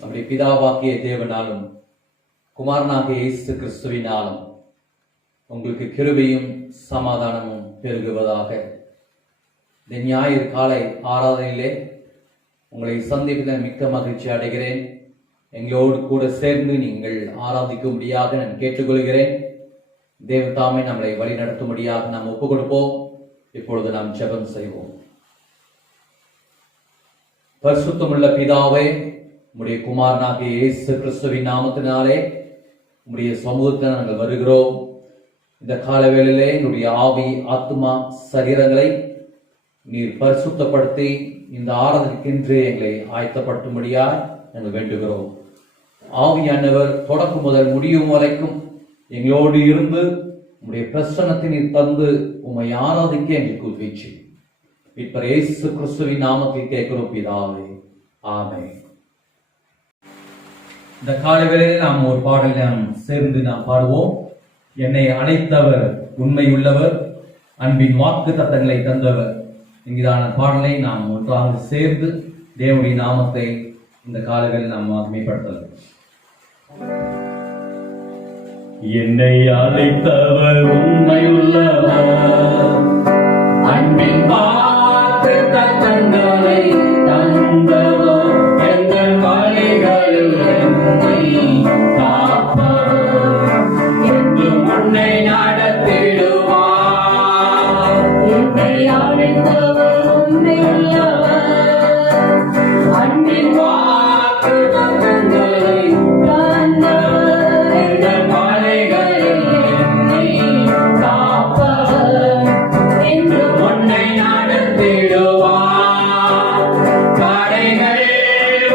நம்முடைய பிதாவாகிய தேவனாலும் குமாரனாகிய இயேசு கிறிஸ்துவினாலும் உங்களுக்கு கிருபையும் சமாதானமும் பெருகுவதாக. இந்த ஞாயிறு காலை ஆராதனையிலே உங்களை சந்திப்பதில் மிக்க மகிழ்ச்சி அடைகிறேன். எங்களோடு கூட சேர்ந்து நீங்கள் ஆராதிக்கும்படியாக நான் கேட்டுக்கொள்கிறேன். தேவதாமை நம்மளை வழி நடத்தும்படியாக நாம் ஒப்புக் கொடுப்போம். இப்பொழுது நாம் ஜெபம் செய்வோம். பரிசுத்தமுள்ள பிதாவே, உம்முடைய குமாரனாகிய இயேசு கிறிஸ்துவின் நாமத்தினாலே உம்முடைய சமூகத்தில் நாங்கள் வருகிறோம். இந்த காலவேளையிலே என்னுடைய ஆவி, ஆத்மா, சரீரங்களை நீர் பரிசுத்தப்படுத்தி இந்த ஆராதனைக்கென்று எங்களை ஆயத்தப்படுத்தும்படியாய் நாங்கள் வேண்டுகிறோம். ஆவியானவர் தொடக்கம் முதல் முடியும் வரைக்கும் எங்களோடு இருந்து உம்முடைய பிரசன்னத்தை நீர் தந்து உம்மை ஆராதிக்க எங்களுக்கு உதவிச்சு. இப்ப இயேசு கிறிஸ்துவின் நாமத்தில் கேட்கிறோம் பிதாவே, ஆமென். இந்த காலவேளையில் நாம் ஒரு பாடலை நாம் சேர்ந்து நாம் பாடுவோம். என்னை அழைத்தவர் உண்மை உள்ளவர், அன்பின் வாக்கு தத்தங்களை தந்தவர் என்கிறான பாடலை நாம் ஒன்றாக சேர்ந்து தேவனுடைய நாமத்தை இந்த காலங்களில் நாம் மகிமைப்படுத்தலாம். என்னை அழைத்தவர் உண்மை உள்ளவர், அன்பின் வாக்கு தத்தங்களை தந்தவர் எங்கள் வழிகளில் என்னை காப்பவர், என்றும் உன்னை நடத்திடுவார். என்னை அழைத்தவர் உண்மை உள்ளவர், அன்பின் வாக்கு தத்தங்களை தந்தவர் எங்கள் வழிகளில் என்னை காப்பவர், என்றும் உன்னை நடத்திடுவார். கடைகள்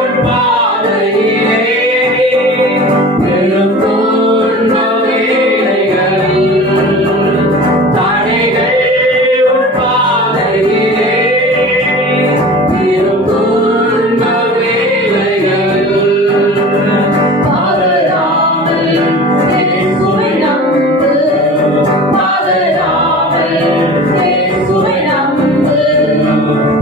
உன் பாதையிலே பெருக்குள்ள வேலைகளில், தடைகள் உன் பாதையிலே பெருக்குள்ள வேலைகளில், பதறாமல் இயேசுவை நம்பு, பதறாமல் இயேசுவை நம்பு,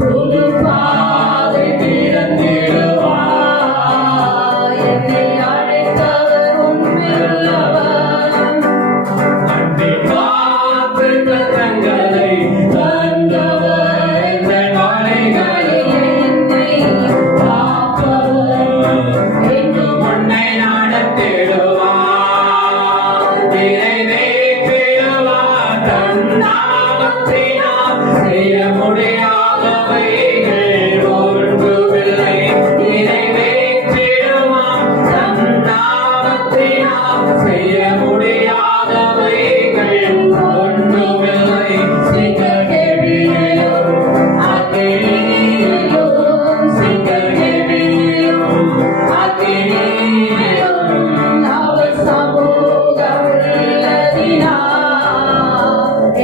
புது பாதை திறந்திடுவார். என்னை அழைத்தவர் உண்மையுள்ளவர், அன்பின் வாக்கு தத்தங்களை தந்தவர் எங்கள் வழிகளில் என்னை காப்பவர், என்றும் உன்னை நடத்திடுவார். நிறைவேற்றிடுவார் தன் நாமத்தினால், செய்ய முடியாதவைகள் ஒன்றுமில்லை. நிறைவேற்றிடுவார் தன் நாமத்தினால், செய்ய முடியாதவைகள் ஒன்றுமில்லை. சிங்கக்கேபியிலும் அக்கினியிலும், சிங்கக்கேபியிலும் அக்கினியிலும் அவர் சமூகம் உள்ளதினால்,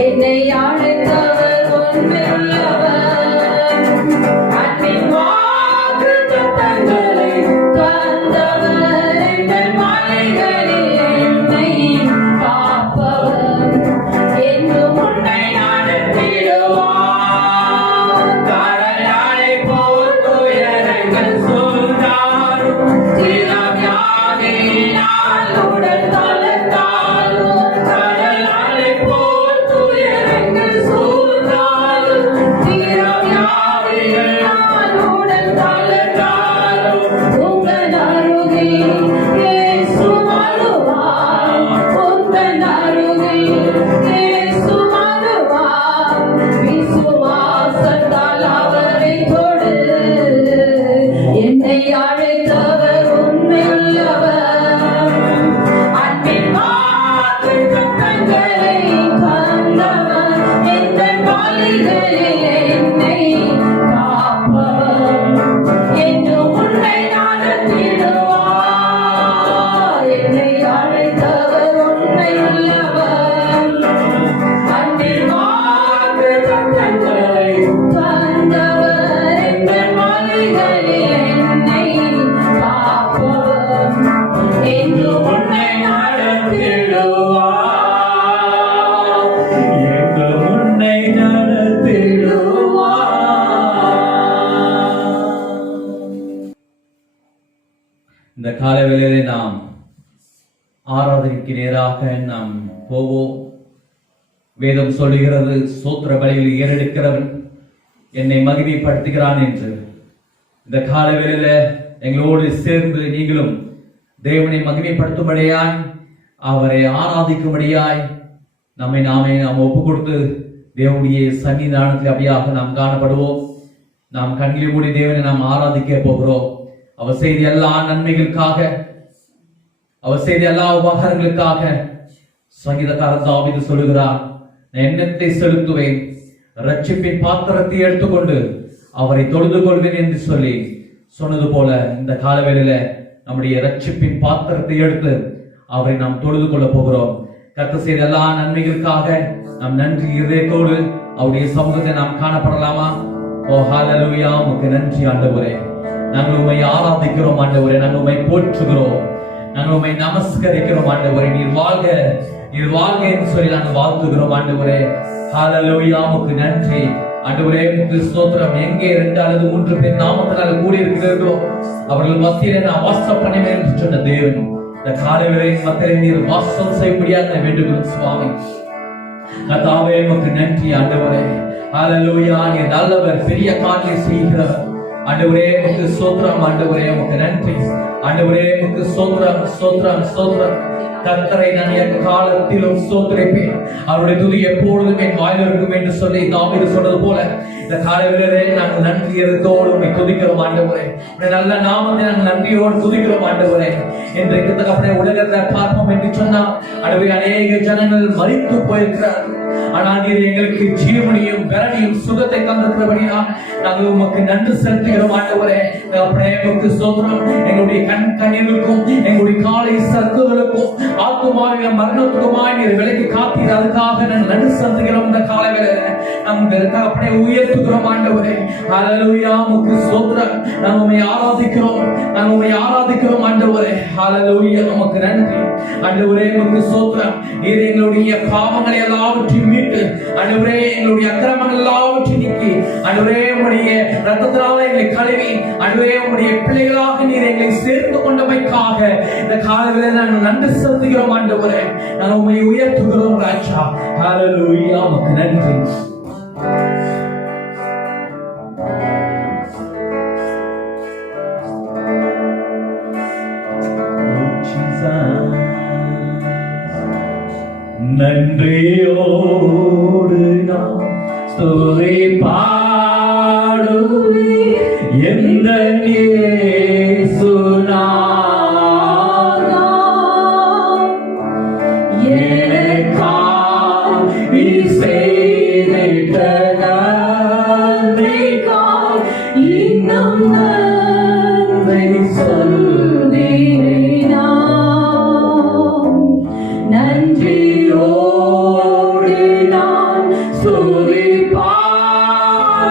என்னை அழைத்தவர் உண்மையுள்ளவர், அன்பின் வாக்கு தத்தங்களை தந்தவர் எங்கள் மலைகளில் என்னை காப்பவர், என்றும் உன்னை நடத்திடுவார். கடலாழை போல் துயரங்கள் சூழ்ந்தாலும், திறவியாகினால் உடல் தளர்ந்தாலும், கடலாழை போல் துயரங்கள் சூழ்ந்தாலும், திறவியாகினால் உடல் தளர்ந்தாலும், உங்கள் அருகில் இயேசு வருவார், உங்கள் அருகில் இயேசு வருவார். விசுவாசத்தால் அவரை தொடு, என்னை அழைத்தவர் உண்மையுள்ளவர், அன்பின் வாக்கு தத்தங்களை தந்தவர் எங்கள் வழிகளில் என்னை காப்பவர், என்றும் உன்னை நடத்திடுவார். என்னை அழைத்தவர் உண்மையுள்ளவர், அன்பின் வாக்கு தத்தங்களை தந்தவர் எங்கள் வழிகளில் என்னை இந்த கால வேளையிலே நாம் ஆராதனைக்கு நேராக நாம் போவோம். வேதம் சொல்லுகிறது, சோத்திர பலியில் ஏறெடுக்கிறவன் என்னை மகிமைப்படுத்துகிறான் என்று. இந்த கால வேளையில எங்களோடு சேர்ந்து நீங்களும் தேவனை மகிமைப்படுத்தும்படியாய், அவரை ஆராதிக்கும்படியாய் நாம் ஒப்பு கொடுத்து தேவனுடைய சன்னிதானத்தில் அப்படியாக நாம் காணப்படுவோம். நாம் கண்களை மூடி தேவனை நாம் ஆராதிக்க போகிறோம். அவர் செய்த எல்லா நன்மைகளுக்காக, அவர் செய்த எல்லா உபகாரங்களுக்காக சங்கீதக்காரன் தாவீது சொல்லுகிறார், நான் எண்ணத்தை செலுத்துவேன், ரட்சிப்பின் பாத்திரத்தை எடுத்துக்கொண்டு அவரை தொழுது கொள்வேன் என்று சொல்லி சொன்னது போல இந்த காலவேளையில நம்முடைய ரட்சிப்பின் பாத்திரத்தை எடுத்து அவரை நாம் தொழுது கொள்ள போகிறோம். கர்த்தர் செய்த எல்லா நன்மைகளுக்காக நாம் நன்றி இதயத்தோடு அவருடைய சமூகத்தை நாம் காணப்படலாமா? ஓ ஹல்லேலூயா, உமக்கு நன்றி ஆண்டவரே. நாங்கள் உம்மை ஆராதிக்கிறோம் ஆண்டவரே, நாங்கள் உம்மை போற்றுகிறோம், நாங்கள் உம்மை நமஸ்கரிக்கிறோம் ஆண்டவரே. நீர் வாழ்க, நீர் வாழ்க என்று சொல்லி நாங்கள் வாழ்த்துகிறோம் ஆண்டவரே. ஹல்லேலூயா, உமக்கு நன்றி ஆண்டவரே. உமக்கு ஸ்தோத்திரம். எங்கே 2 அல்லது 3 பேர் நாமத்தினால் கூடி இருக்கிறார்களோ அவர்கள் மத்தியிலே நான் வாசம் பண்ணுவேன் என்று சொன்ன தேவன், இந்த காலையிலே மத்தியிலே நீர் வாசம் செய்ய முடியாத வேண்டுகிறோம் சுவாமி. கர்த்தாவே உமக்கு நன்றி ஆண்டவரே. ஹல்லேலூயா, நீர் நல்லவர், பெரிய காரியங்களை செய்கிறவர் ஆண்டவரே. உமக்கு ஸ்தோத்திரம் ஆண்டவரே, உமக்கு நன்றி ஆண்டவரே. உமக்கு ஸ்தோத்திரம், ஸ்தோத்திரம், ஸ்தோத்திரம். கர்த்தரை நான் எக்காலத்திலும் ஸ்தோத்திரிப்பேன், அவருடைய துதி எப்பொழுதும் என் வாயில் இருக்கும் என்று சொல்லி தாவீது சொன்னது போல இந்த காலையிலே நாங்கள் நன்றி இருந்தோடு உம்மை துதிக்கிறோம் ஆண்டவரே. நல்ல நாமத்தை நாங்கள் நன்றியோடு துதிக்கிறோம் ஆண்டவரே. இன்றைக்கு அப்படியே உலகத்தை பார்ப்போம் என்று சொன்னால் ஆண்டவரே, அநேக ஜனங்கள் மரித்து போயிருக்கிறார்கள். ஆனால் நீர் எங்களுக்கு ஜீவனையும் பலனையும் சுகத்தை தந்திருக்கிறபடியா நாங்கள் உமக்கு நன்றி செலுத்துகிறோம் ஆண்டவரே. அப்படியே உமக்கு ஸ்தோத்திரம். எங்களுடைய கண்ணீருக்கும் எங்களுடைய காலை சறுக்குதலுக்கும் ஆத்துமாவின் மரணத்துக்குமாய் நீர் விலக்கி காத்தீர், அதுக்காக நாங்கள் நன்றி செலுத்துகிறோம். இந்த காலை வேளையிலே நாங்கள் அப்படியே உயர்த்துகிறோம் ஆண்டவரே. ஹல்லேலூயா, உமக்கு ஸ்தோத்திரம். நாங்கள் உம்மை ஆராதிக்கிறோம், நாங்கள் உம்மை ஆராதிக்கிறோம் ஆண்டவரே. ஹல்லேலூயா, உமக்கு நன்றி ஆண்டவரே. உமக்கு ஸ்தோத்திரம். நீர் எங்களுடைய பாவங்களை எல்லாவற்றையும் மீட்டு ஆண்டவரே, எங்களுடைய அக்கிரமங்கள் எல்லாவற்றையும் நீக்கி ஆண்டவரே, உம்முடைய இரத்தத்தினால எங்களை கழுவி ஆண்டவரே, உம்முடைய பிள்ளைகளாக நீர் எங்களை சேர்த்து கொண்டமைக்காக இந்த காலையிலே நாங்கள் நன்றி செலுத்துகிறோம் ஆண்டவரே. நாங்கள் உம்மை உயர்த்துகிறோம் ராஜா. ஹல்லேலூயா, உமக்கு நன்றி. நன்றியோடு நாம் ஸ்துதி பாடுவே எந்த இயேசுநாதா, எனக்காய் நீ செய்திட்ட நன்மைக்காய் இன்னும் நன்றி சொல்கிறேன் நான். நன்றியோடு நான் ஸ்துதி பாடுவேன்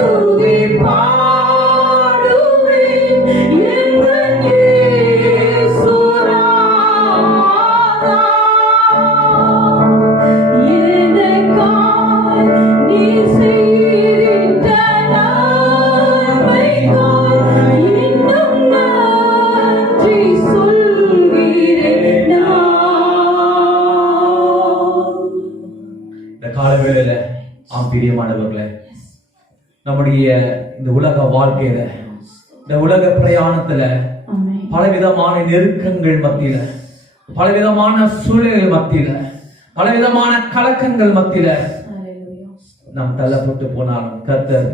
துதி பாடுவேன் எங்கள் இயேசுநாதா. எனக்காய் நீர் செய்த நன்மைக்காய் இன்னும் நன்றி சொல்கிறேன் நான். இந்த காலவேளையில பிரியமானவர்களே, நம்முடைய இந்த உலக வாழ்க்கையில, இந்த உலக பிரயாணத்துல பலவிதமான நெருக்கங்கள் மத்தியில, பலவிதமான சூழல்கள் மத்தியில, பலவிதமான கலக்கங்கள் மத்தியில நாம் தள்ளப்பட்டு போனாலும் கர்த்தர்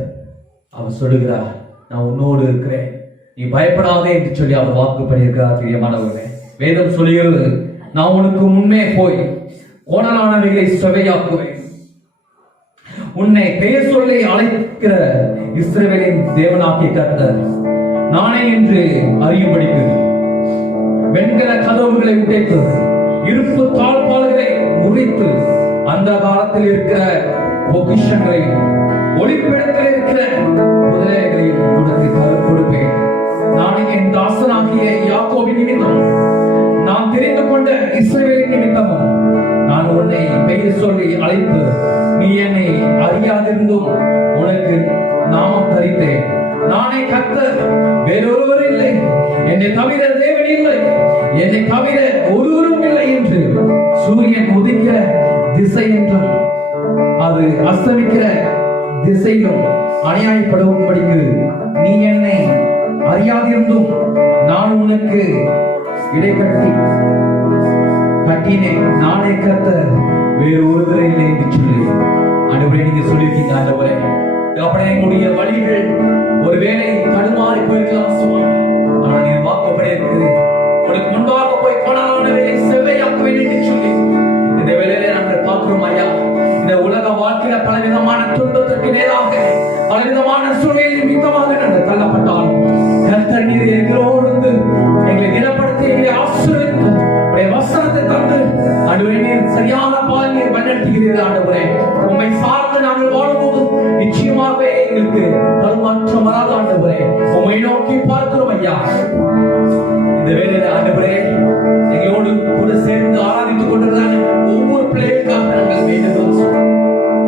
அவர் சொல்லுகிறார், நான் உன்னோடு இருக்கிறேன், நீ பயப்படாதே என்று சொல்லி அவர் வாக்கு பண்ணியிருக்கிறார். பிரியமானவர்களே, வேதம் சொல்லுகிறது, நான் உனக்கு முன்னே போய் கோணலானவைகளை செவையாக்குவேன், உன்னை பெயர் சொல்லி அழைக்கிற இஸ்ரவேலின் தேவனாகிய கர்த்தர் நானே என்று அறியும்படிக்கு வெண்கல கதவுகளை உடைத்து இருப்பு தாழ்பால்களை முறித்து அந்த காலத்தில் இருக்கிற பொக்கிஷங்களையும் ஒளிப்பிடத்தில் இருக்கிற முதலைகளையும் கொடுப்பேன். நானே என் தாசனாகிய யாக்கோபின் நிமித்தம், நான் தெரிந்து கொண்ட இஸ்ரவேலின் நிமித்தமும் நான் உன்னை பெயர் சொல்லி அழைத்து நீ என்னை அறியாதிருந்தும் உனக்கு நாமம் தரித்தேன். நானே கர்த்தர், வேறொருவர் இல்லை, என்னை தவிர தேவன் இல்லை, என்னை தவிர ஒருவரும் இல்லை என்று சூரியன் உதிக்கிற திசை என்றும் அது அஸ்தமிக்கிற திசையிலும் அநியாயப்படும்படிக்கு நீ என்னை அறியாதிருந்தும் நான் உனக்கு இடைக்கட்டி கட்டினேன். நானே கர்த்தர், வேறு ஒருவரே இல்லை என்று சொல்லி ஆண்டவரே நீங்க சொல்லியிருக்கீங்க. ஆண்டவரே, அப்படியே எங்களுடைய வழிகள் ஒருவேளை தடுமாறி போயிருக்கலாம் சுவாமி, ஆனால் நீ வாக்கப்படி இருக்குது, உனக்கு முன்பாக போய் கோணலானவைகளை செவ்வையாக்குவேன் என்று சொல்லி இந்த வேளையில நாங்கள் பார்க்கிறோம் ஐயா. இந்த உலக வாழ்க்கையில பலவிதமான துன்பத்திற்கு நேராக பலவிதமான சூழ்நிலையில் மித்தமாக நாங்கள் தள்ளப்பட்டாலும் கர்த்தர் நீர் எங்களோடு எங்களை தினப்படுத்தி எங்களை ஆசீர்வதித்து உடைய வசனத்தை தந்து ஆண்டவரே நீர் சரியான பால் நீர் வழிநடத்துகிறீர்கள். ஆண்டவரே, உம்மை சார்ந்து நாங்கள் வாழும்போது நிச்சயமாகவே எங்களுக்கு தடுமாற்றம் வராது. ஆண்டவரே, உம்மை நோக்கி பார்க்கிறோம் ஐயா. இந்த வேளையில ஆண்டவரே எங்களோடு கூட சேர்ந்து ஆராதித்துக் கொண்டிருந்தாங்க ஒவ்வொரு பிள்ளைகளுக்காக நாங்கள் வேண்டுகிறோம்.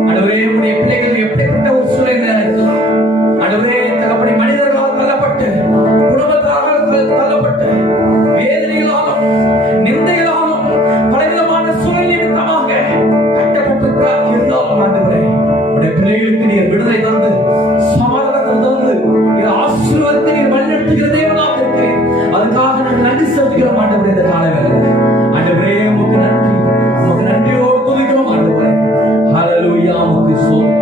ஆண்டவரே, உடைய பிள்ளைகள் எப்படிப்பட்ட ஒரு சூழ்நிலை இருக்கலாம் ஆண்டவரே, தகப்பனை மனிதர்களால் தள்ளப்பட்டு குடும்பத்தாரால் தள்ளப்பட்டு வேதனைகளாலும் நிந்தைகளாலும் பலவிதமான சூழ்நிலை நிமித்தமாக கட்டப்பட்டிருக்கிறார். இருந்தாலும் ஆண்டவரே உடைய பிள்ளைகளுக்கு நீர் விடுதலை தந்து சமாதானத்தை தந்து நீர் ஆசீர்வாதத்தை நீர் வழிநடத்துகிற தேவனாக இருக்கிறேன். அதுக்காக நாங்கள் நன்றி செலுத்துகிறோம் ஆண்டவரே. இந்த காலவேளை ஆண்டவரே உமக்கு நன்றி, உமக்கு நன்றியோடு துதிக்கிறோம் ஆண்டவரே. ஹல்லேலூயா, உமக்கு ஸ்தோத்திரம்.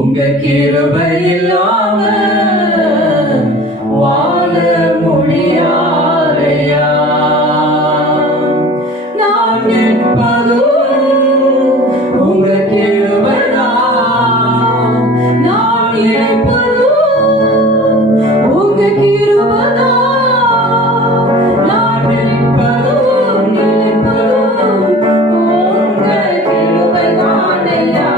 உங்க கிருபை இல்லாம வாழ முடியாதையா. நான் நிற்பதும் உங்க கிருபைதான், நான் நிற்பதும் உங்க கிருபைதான், நான் நிற்பதும் உங்க கிருபைதானையா.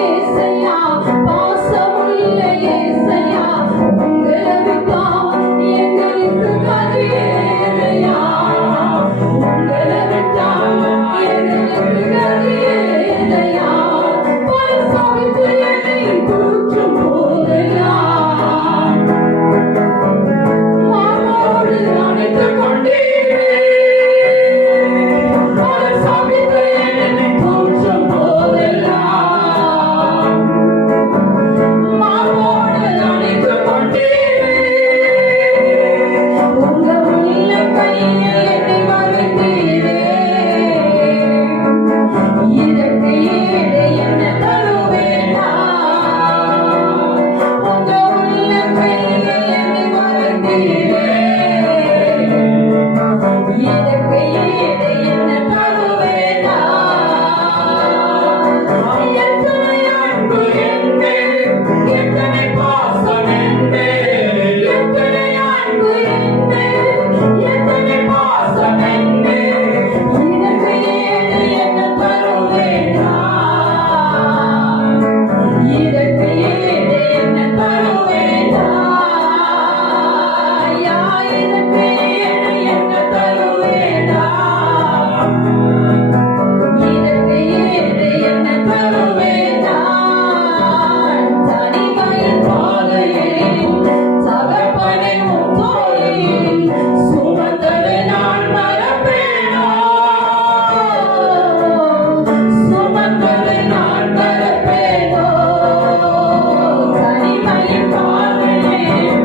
ஏசையா பாசமுள்ள ஏசையா உங்களை விட்டா எங்களுக்கு கதியேலையா உங்களை விட்டா எங்களுக்கு கதியேலையா பரிசாவித்து என்னை தூற்றும் போதெல்லாம் மாமோடு அணைத்துக் கொண்டீரே பரிசாவித்து என்னை தூற்றும் போதெல்லாம் மாமோடு அணைத்துக் கொண்டீரே உங்க உள்ள கையில் என்னை மறைத்தீரே இதற்கு ஈடு என்ன தருவேனா உங்க உள்ள கையில் என்னை மறைத்தீரே இதற்கு ஈடு என்ன தருவேனா எத்தனை அன்பு என்னே எத்தனை பாசம் என்னே எத்தனை அன்பு என்னே எத்தனை பாசம் என்னே இதற்கு ஈடு என்ன தருவேனா இதற்கு ஈடு என்ன தருவேனா ஐயா இதற்கு ஈடு என்ன தருவேனா இதற்கு ஈடு என்ன தருவேனா தனிமையின் பாதையில் தகப்பனை உன் தோளில் சுமந்ததை நான் மறப்பேனோ சுமந்ததை நான் மறப்பேனோ தனிமையின் பாதையில்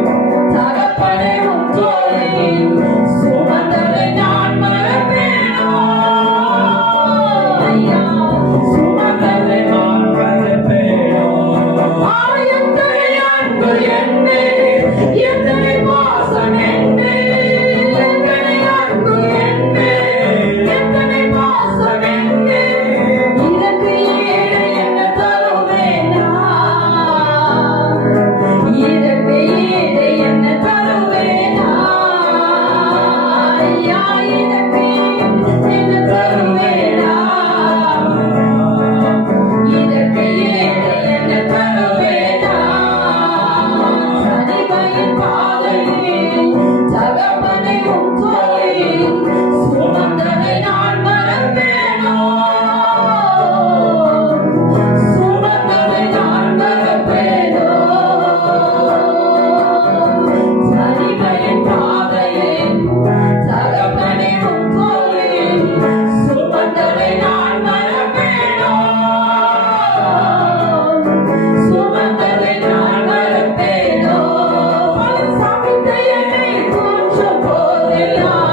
தகப்பனை உன் தோளில் சுமந்ததை நான் மறப்பேனோ ஐயா சுமந்ததை நான் மறப்பேனோ எத்தனை அன்பு என்னே எத்தனை பாசம் என்னே எத்தனை அன்பு என்னே எத்தனை பாசம் என்னே இதற்கு ஈடு என்ன தருவேனா இதற்கு ஈடு என்ன தருவேனா ஐயா இதற்கு ஈடு என்ன தருவேனா இதற்கு ஈடு என்ன தருவேனா தனிமையின் பாதையில் தகப்பனை உன் தோளில் சுமந்ததை நான் மறப்பேனோ சுமந்ததை நான் மறப்பேனோ தனிமையின் பாதையில் தகப்பனை உன் தோளில் சுமந்ததை நான் மறப்பேனோ சுமந்ததை நான் மறப்பேனோ பரிசாவித்த என்னை தூற்றும் போதெல்லாம்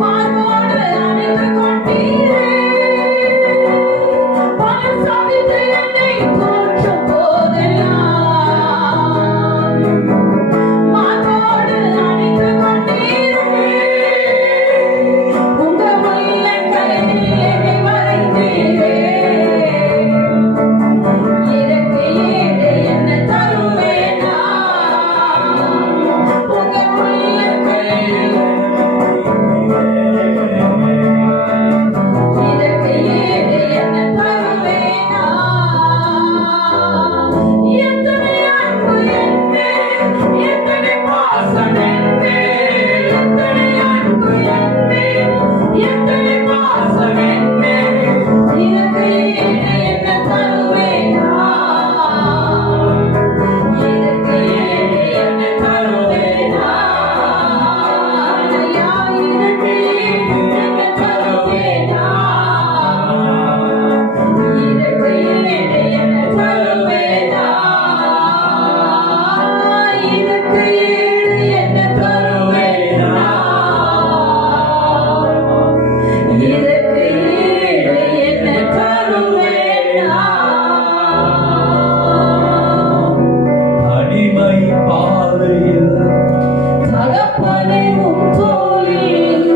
மார்போடு அணைத்துக் கொண்டீரே பரிசாவித்த என்னை தூற்றும் போதெல்லாம் மார்போடு அணைத்துக் கொண்டீரே உங்க உள்ள கையில் என்னை மறைத்தீரே இதற்கு ஈடு என்ன தருவேனா உங்க உள்ள கையில் இதற்கு ஈடு என்ன தருவேனா எத்தனை அன்பு என்னே எத்தனை பாசம் என்னே எத்தனை அன்பு என்னே எத்தனை பாசம் என்னே இதற்கு ஈடு என்ன தருவேனா இதற்கு ஈடு என்ன தருவேனா ஐயா இதற்கு ஈடு என்ன தருவேனா இதற்கு ஈடு என்ன தருவேனா இதற்கு ஈடு என்ன தருவேனா இதற்கு ஈடு என்ன தருவேனா தனிமை பாதையில் தகப்பனை உன் தோளில்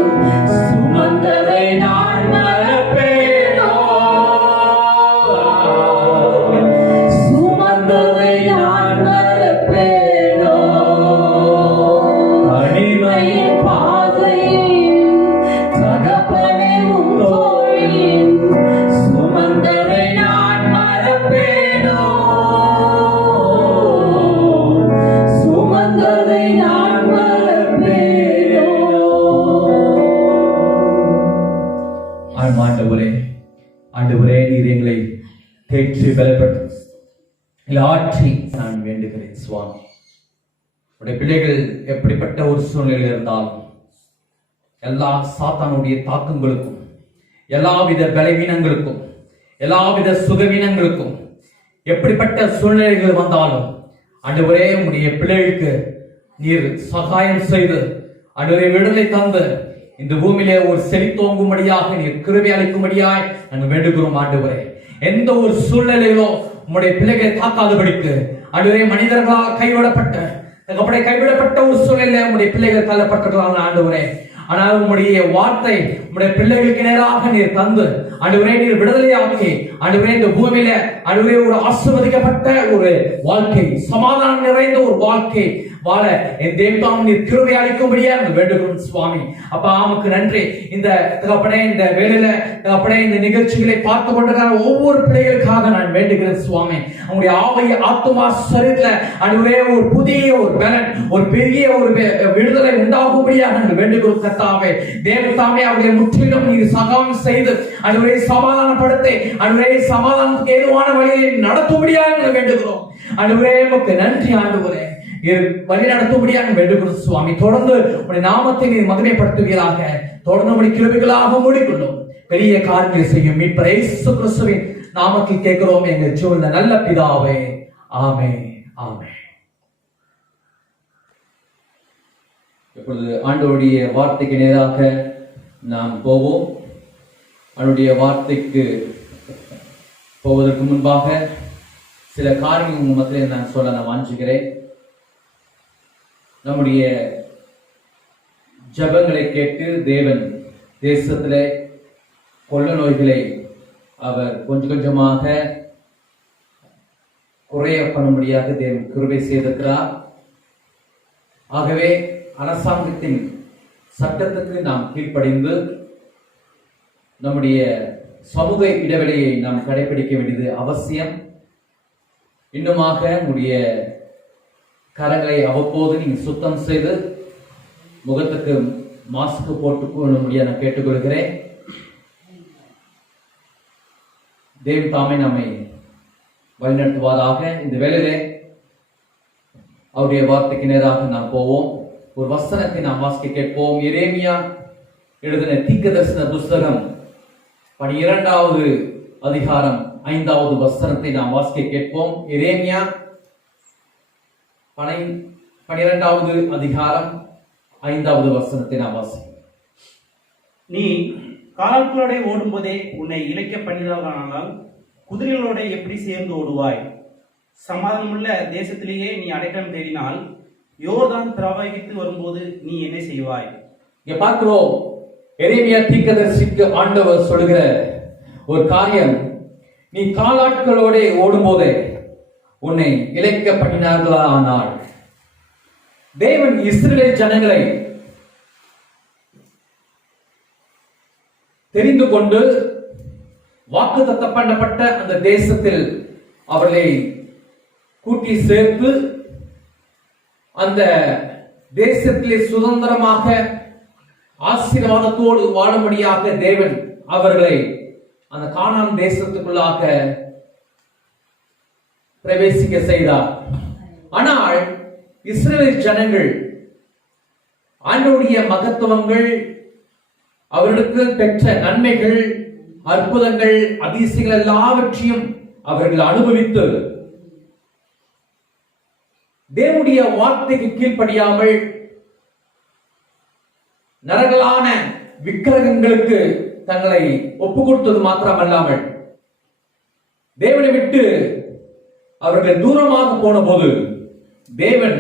சுமந்ததை நான் மறப்பேனோ சுமந்ததை நான் மறப்பேனோ தனிமையின் பாதையில் தகப்பனை உன் தோளில் சுமந்ததை தேற்றி பலப்பட்டு ஆற்றி நான் வேண்டுகிறேன் சுவாமி. உடைய பிள்ளைகள் எப்படிப்பட்ட ஒரு சூழ்நிலையில் இருந்தாலும் எல்லா சாத்தானுடைய தாக்கங்களுக்கும், எல்லாவித பலவீனங்களுக்கும், எல்லாவித சுகவீனங்களுக்கும், எப்படிப்பட்ட சூழ்நிலைகள் வந்தாலும் ஆண்டவரே உடைய பிள்ளைகளுக்கு நீர் சகாயம் செய்து ஆண்டவரே விடுதலை தந்து இந்த பூமியிலே ஒரு செழித்தோங்கும்படியாக நீர் கிருபை அளிக்கும்படியாய் நாங்கள் வேண்டுகிறோம். ஆண்டவரே எந்த ஒரு சூழ்நிலையிலோ உம்முடைய பிள்ளைகளை தாக்காதபடிக்கு ஆண்டவரே மனிதர்களால் கைவிடப்பட்ட ஒரு சூழ்நிலை உம்முடைய பிள்ளைகள் தள்ளப்பட்டிருக்கலாம் ஆண்டவரே. ஆனால் உம்முடைய வார்த்தை உம்முடைய பிள்ளைகளுக்கு நேராக நீர் தந்து ஆண்டவரே நீர் விடுதலையாக்கி ஆண்டவரே இந்த பூமியில ஆண்டவரே ஒரு ஆசீர்வதிக்கப்பட்ட ஒரு வாழ்க்கை, சமாதானம் நிறைந்த ஒரு வாழ்க்கை வாழ என் தேவதாம் நீர் கிருபை அளிக்கும்படியா வேண்டுகிறோம் சுவாமி. அப்பா ஆமக்கு நன்றி. இந்த தகப்பனே இந்த வேளையில தகப்பனே இந்த நிகழ்ச்சிகளை பார்த்து கொண்டிருக்கிற ஒவ்வொரு பிள்ளைகளுக்காக நான் வேண்டுகிறேன் சுவாமி. அவங்களுடைய ஆவை ஆத்துமா சரீரத்துல ஆண்டவரே ஒரு புதிய ஒரு பலன், ஒரு பெரிய ஒரு விடுதலை உண்டாகும்படியாக நாங்கள் வேண்டுகிறோம் கர்த்தாவே. தேவதாமே அவர்களை முற்றிலும் நீர் சகாயம் செய்து ஆண்டவரே சமாதானப்படுத்தி ஆண்டவரே சமாதானத்துக்கு ஏதுவான வழியை நடத்தும்படியாக நாங்கள் வேண்டுகிறோம். ஆண்டவரே உமக்கு நன்றி ஆண்டவரே. வழி நடத்தும்படியாக வேண்டுகிறோம் சுவாமி. தொடர்ந்து உடைய நாமத்தை நீர் மகிமைப்படுத்துவீராக. தொடர்ந்து உடைய கிருபைகளாக மூடிக்கொள்ளும் பெரிய காரியங்களை செய்யும் மீட்பர் இயேசு கிறிஸ்துவின் நாமத்தில் கேட்கிறோம் எங்கள் ஜீவனுள்ள நல்ல பிதாவே. ஆமென், ஆமென். இப்பொழுது ஆண்டவருடைய வார்த்தைக்கு நேராக நாம் போவோம். அவருடைய வார்த்தைக்கு போவதற்கு முன்பாக சில காரியங்கள் உங்கள் மத்தியில் நான் சொல்ல நான் வாஞ்சிக்கிறேன். நம்முடைய ஜபங்களை கேட்டு தேவன் தேசத்திலே கொள்ள நோய்களை அவர் கொஞ்சம் கொஞ்சமாக குறைய பண்ணும்படியாக தேவன் கிருபை செய்திருக்கிறார். ஆகவே அரசாங்கத்தின் சட்டத்துக்கு நாம் கீழ்ப்படிந்து நம்முடைய சமூக இடைவெளியை நாம் கடைபிடிக்க வேண்டியது அவசியம். இன்னுமாக நம்முடைய கரங்களை அவ்வப்போது நீங்கள் சுத்தம் செய்து முகத்துக்கு மாஸ்க் போட்டுக்கொள்ளும்படியா நான் கேட்டுக்கொள்கிறேன். தேவன் தாமே நம்மை வழிநடத்துவாராக. இந்த வேளையிலே அவருடைய வார்த்தைக்கு நேராக நாம் போவோம். ஒரு வசனத்தை நாம் வாசிக்க கேட்போம். எரேமியா எழுதின தீர்க்கதரிசன புஸ்தகம் 12வது அதிகாரம் 5வது வசனத்தை நாம் வாசிக்க கேட்போம். எரேமியா 12வது அதிகாரம் 5வது வசனத்தை நாம் வாசிப்போம். நீ காலாட்களோட ஓடும்போதே உன்னை இழைக்க பண்ணினானால் குதிரைகளோட எப்படி சேர்ந்து ஓடுவாய்? சமாதானமுள்ள தேசத்திலேயே நீ அடைக்கலம் தேடினால் யோர்தான் பிரவாகித்து வரும்போது நீ என்ன செய்வாய்? இங்க பார்க்கிறோம், எரேமியா தீர்க்கதரிசிக்கு ஆண்டவர் சொல்கிற ஒரு காரியம். நீ காலாட்களோட ஓடும்போதே உன்னை இழைக்க பண்ணினார்களா? ஆனால் தேவன் இஸ்ரவேல் ஜனங்களை தெரிந்து கொண்டு வாக்குத்தத்தம் பண்ணப்பட்ட அந்த தேசத்தில் அவர்களை கூட்டி சேர்த்து அந்த தேசத்திலே சுதந்திரமாக ஆசீர்வாதத்தோடு வாழும்படியாக தேவன் அவர்களை அந்த கானான் தேசத்துக்குள்ளாக பிரவேசிக்க செய்தார். ஆனால் இஸ்ரவேல் ஜனங்கள் ஆண்டவருடைய மகத்துவங்கள், அவர்களுக்கு பெற்ற நன்மைகள், அற்புதங்கள், அதிசயங்கள் எல்லாவற்றையும் அவர்கள் அனுபவித்து தேவனுடைய வார்த்தைக்கு கீழ்ப்படியாமல் நரகலான விக்கிரகங்களுக்கு தங்களை ஒப்பு கொடுத்தது மாத்திரமல்லாமல் தேவனை விட்டு அவர்கள் தூரமாக போன போது தேவன்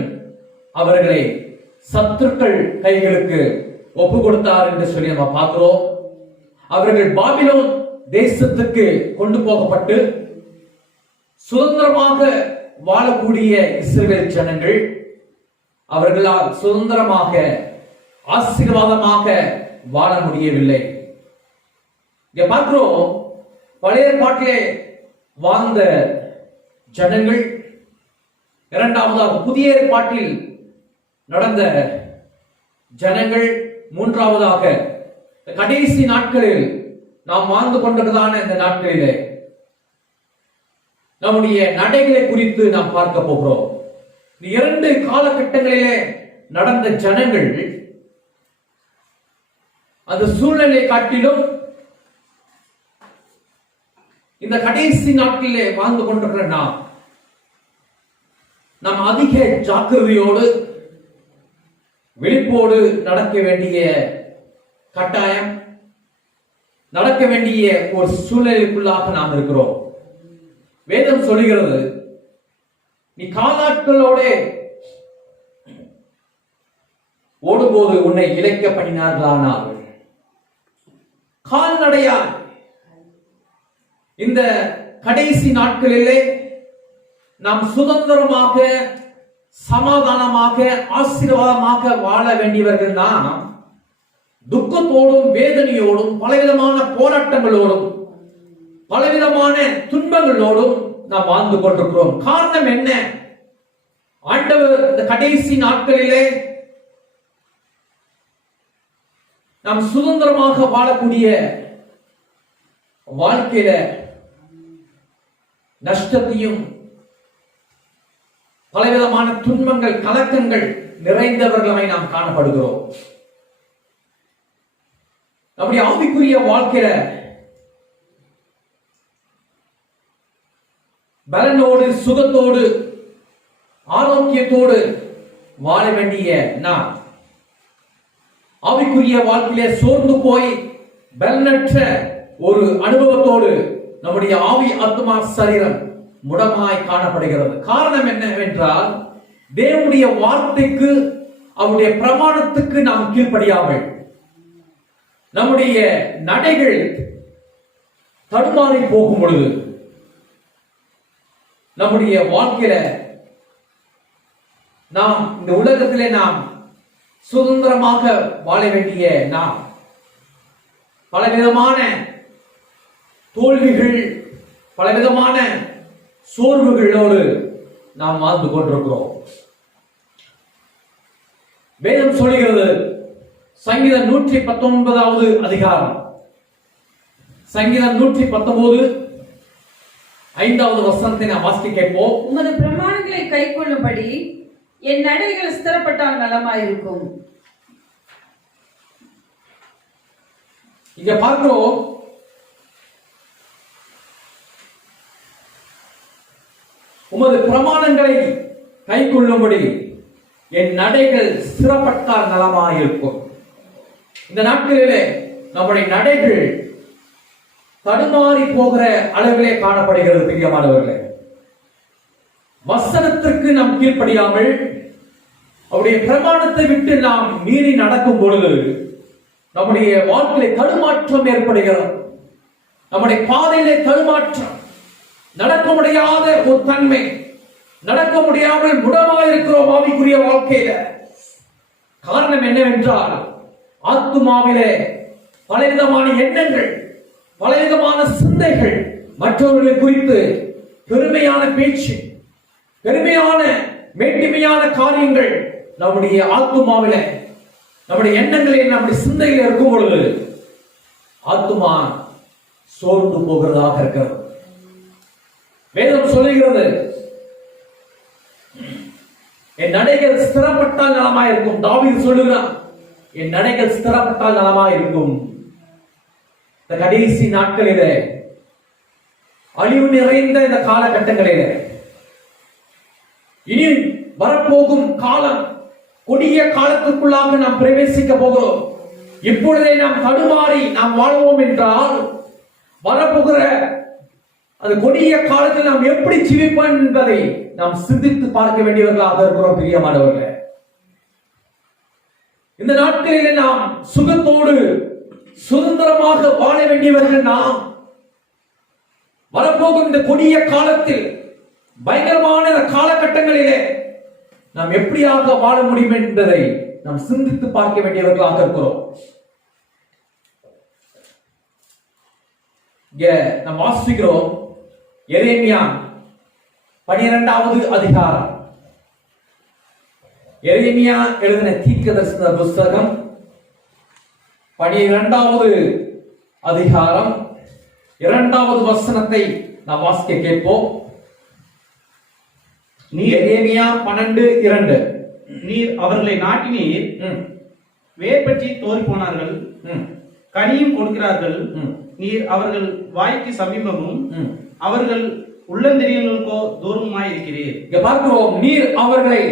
அவர்களை சத்துருக்கள் கைகளுக்கு ஒப்பு கொடுத்தார் என்று சொல்லி நம்ம பார்க்கிறோம். அவர்கள் பாபிலோன் தேசத்துக்கு கொண்டு போகப்பட்டு சுதந்திரமாக வாழக்கூடிய இஸ்ரவேல் ஜனங்கள் அவர்களால் சுதந்திரமாக ஆசீர்வாதமாக வாழ முடியவில்லை. இங்க பார்க்கிறோம், பழைய பாட்டிலே வாழ்ந்த ஜனங்கள், இரண்டாவதாக புதிய ஏற்பாட்டில் நடந்த ஜனங்கள், மூன்றாவதாக கடைசி நாட்களில் நாம் வாழ்ந்து கொண்டதான இந்த நாட்களிலே நம்முடைய நடைகளை குறித்து நாம் பார்க்க போகிறோம். இந்த 2 காலகட்டங்களிலே நடந்த ஜனங்கள் அந்த சூழ்நிலை காட்டிலும் இந்த கடைசி நாட்களிலே வாழ்ந்து கொண்டிருக்கிற நாம் அதிக ஜாக்கிரதையோடு விழிப்போடு நடக்க வேண்டிய கட்டாயம், நடக்க வேண்டிய ஒரு சூழ்நிலைக்குள்ளாக நாம் இருக்கிறோம். வேதம் சொல்லுகிறது, நீ காலாட்களோட ஓடும்போது உன்னை இழைக்க பண்ணினார்களானால் கால்நடையால் இந்த கடைசி நாட்களிலே நாம் சுதந்திரமாக, சமாதானமாக, ஆசீர்வாதமாக வாழ வேண்டியவர்கள் நாம் துக்கத்தோடும் வேதனையோடும் பலவிதமான போராட்டங்களோடும் பலவிதமான துன்பங்களோடும் நாம் வாழ்ந்து கொண்டிருக்கிறோம். காரணம் என்ன? ஆண்டவர் இந்த கடைசி நாட்களிலே நாம் சுதந்திரமாக வாழக்கூடிய வாழ்க்கையில நஷ்டத்தையும் பலவிதமான துன்பங்கள், கலக்கங்கள் நிறைந்தவர்களாய் நாம் காணப்படுகிறோம். நம்முடைய ஆவிக்குரிய வாழ்க்கையில பலனோடு, சுகத்தோடு, ஆரோக்கியத்தோடு வாழ வேண்டிய நாம் ஆவிக்குரிய வாழ்க்கையிலே சோர்ந்து போய் பலனற்ற ஒரு அனுபவத்தோடு நம்முடைய ஆவி, ஆத்மா, சரீரம் முடமாய் காணப்படுகிறது. காரணம் என்னவென்றால், தேவனுடைய வார்த்தைக்கு, அவருடைய பிரமாணத்துக்கு நாம் கீழ்ப்படியாமல் நம்முடைய நடைகள் தடுமாறி போகும் பொழுது நம்முடைய வாழ்க்கையில நாம் இந்த உலகத்திலே நாம் சுதந்திரமாக வாழ வேண்டிய நாம் பலவிதமான தோல்விகள், பலவிதமான சோர்வுகளோடு நாம் வாழ்ந்து கொண்டிருக்கிறோம். வேதம் சொல்கிறது, சங்கீதம் 119 அதிகாரம், சங்கீதம் 119 5வது வசனத்தை நாம் வாசிக்க கேட்போம். உமது பிரமாணங்களை கைக்கொள்ளும்படி என் நடைகள் ஸ்திரப்பட்டால் நலமாயிருக்கும். இங்க பார்க்கிறோம், உமது பிரமாணங்களை கைக்கொள்ளும்படி என் நடைகள் ஸ்திரப்பட்டால் நலமாயிருக்கும். இந்த நாட்களிலே நம்முடைய நடைகள் தடுமாறி போகிற அளவிலே காணப்படுகிறது. பிரியமானவர்களே, வசனத்திற்கு நாம் கீழ்ப்படியாமல் அவருடைய பிரமாணத்தை விட்டு நாம் மீறி நடக்கும் பொழுது நம்முடைய வாழ்க்கையிலே தடுமாற்றம் ஏற்படுகிறது. நம்முடைய பாதையிலே தடுமாற்றம், நடக்க முடியாத ஒரு தன்மை, நடக்க முடியாமல் முடமாயிருக்கிறோம் ஆவிக்குரிய வாழ்க்கையில. காரணம் என்னவென்றால், ஆத்துமாவிலே பலவிதமான எண்ணங்கள், பலவிதமான சிந்தைகள், மற்றவர்களை குறித்து பெருமையான பேச்சு, பெருமையான மேட்டிமையான காரியங்கள் நம்முடைய ஆத்துமாவில, நம்முடைய எண்ணங்களில், நம்முடைய சிந்தையில் இருக்கும் பொழுது ஆத்துமா சோர்ந்து போகிறதாக இருக்கிறது. வேதம் சொல்லுகிறது, என் நடைகள் ஸ்திரப்பட்டால் நலமாயிருக்கும். தாவீது சொல்லுகிறான், என் நடைகள் ஸ்திரப்பட்டால் நலமாயிருக்கும். இந்த கடைசி நாட்களிலே, அழிவு நிறைந்த இந்த காலகட்டங்களிலே, இனி வரப்போகும் காலம் கொடிய காலத்திற்குள்ளாக நாம் பிரவேசிக்க போகிறோம். இப்பொழுதே நாம் தடுமாறி நாம் வாழ்வோம் என்றால், வரப்போகிற அந்த கொடிய காலத்தில் நாம் எப்படி ஜீவிப்போம் என்பதை நாம் சிந்தித்து பார்க்க வேண்டியவர்களாக இருக்கிறோம். பிரியமானவர்களே, இந்த நாட்களிலே நாம் சுகத்தோடு சுதந்திரமாக வாழ வேண்டியவர்கள் நாம். வரப்போகும் இந்த கொடிய காலத்தில், பயங்கரமான காலகட்டங்களிலே நாம் எப்படியாக வாழ முடியும் என்பதை நாம் சிந்தித்து பார்க்க வேண்டியவர்களாக இருக்கிறோம். நாம் வாசிக்கிறோம், எரேமியா 12வது அதிகாரம். எரேமியா எழுதின தீர்க்கதரிசன புத்தகம் 12வது அதிகாரம் 2வது வசனத்தை நாம் வாசிக்க கேட்போம். எரேமியா 12:2. நீர் அவர்களை நாட்டினீர், ம், வேர் பற்றி தோறி போனார்கள், ம், கனியும் கொடுக்கிறார்கள். ம், நீர் அவர்கள் வாய்க்கு சமீபமும் ம். அவர்கள் உள்ளந்தெரியங்களுக்கோ தூரமாய் இருக்கிறீர். இங்க பார்க்கிறோம், நீர் அவர்களை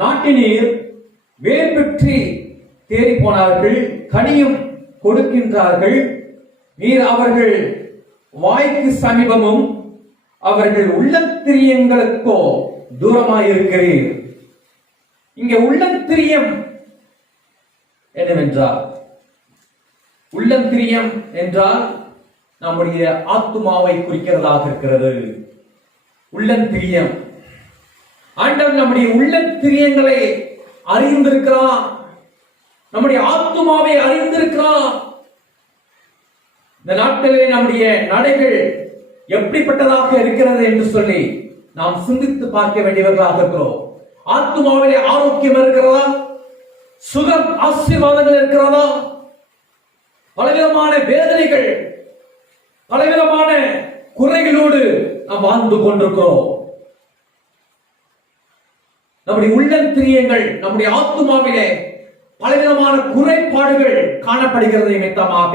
நாட்டினீர், வேர் பெற்றி தேறி போனார்கள், கனியும் கொடுக்கின்றார்கள். நீர் அவர்கள் வாய்க்கு சமீபமும் அவர்கள் உள்ளத்திரியங்களுக்கோ தூரமாயிருக்கிறீர். இங்க உள்ளத்திரியம் என்னவென்றால், உள்ளத்திரியம் என்றால் நம்முடைய ஆத்துமாவை குறிக்கிறதாக இருக்கிறது. உள்ளத்திரியம், ஆண்டவர் நம்முடைய உள்ளத்திரியங்களை அறிந்திருக்கிறார், நம்முடைய ஆத்துமாவை அறிந்திருக்கிறார். இந்த நாட்களிலே நம்முடைய நடைகள் எப்படிப்பட்டதாக இருக்கிறது என்று சொல்லி நாம் சிந்தித்து பார்க்க வேண்டியவர்களாக இருக்கிறோம். ஆத்துமாவிலே ஆரோக்கியம் இருக்கிறதா? சுகம் ஆசீர்வாதங்கள் இருக்கிறதா? பலவிதமான வேதனைகள், பலவிதமான குறைகளோடு நாம் வாழ்ந்து கொண்டிருக்கிறோம். நம்முடைய உள்ளந்திரியங்கள், நம்முடைய ஆத்துமாவிலே பலவிதமான குறைபாடுகள் காணப்படுகிறது நிமித்தமாக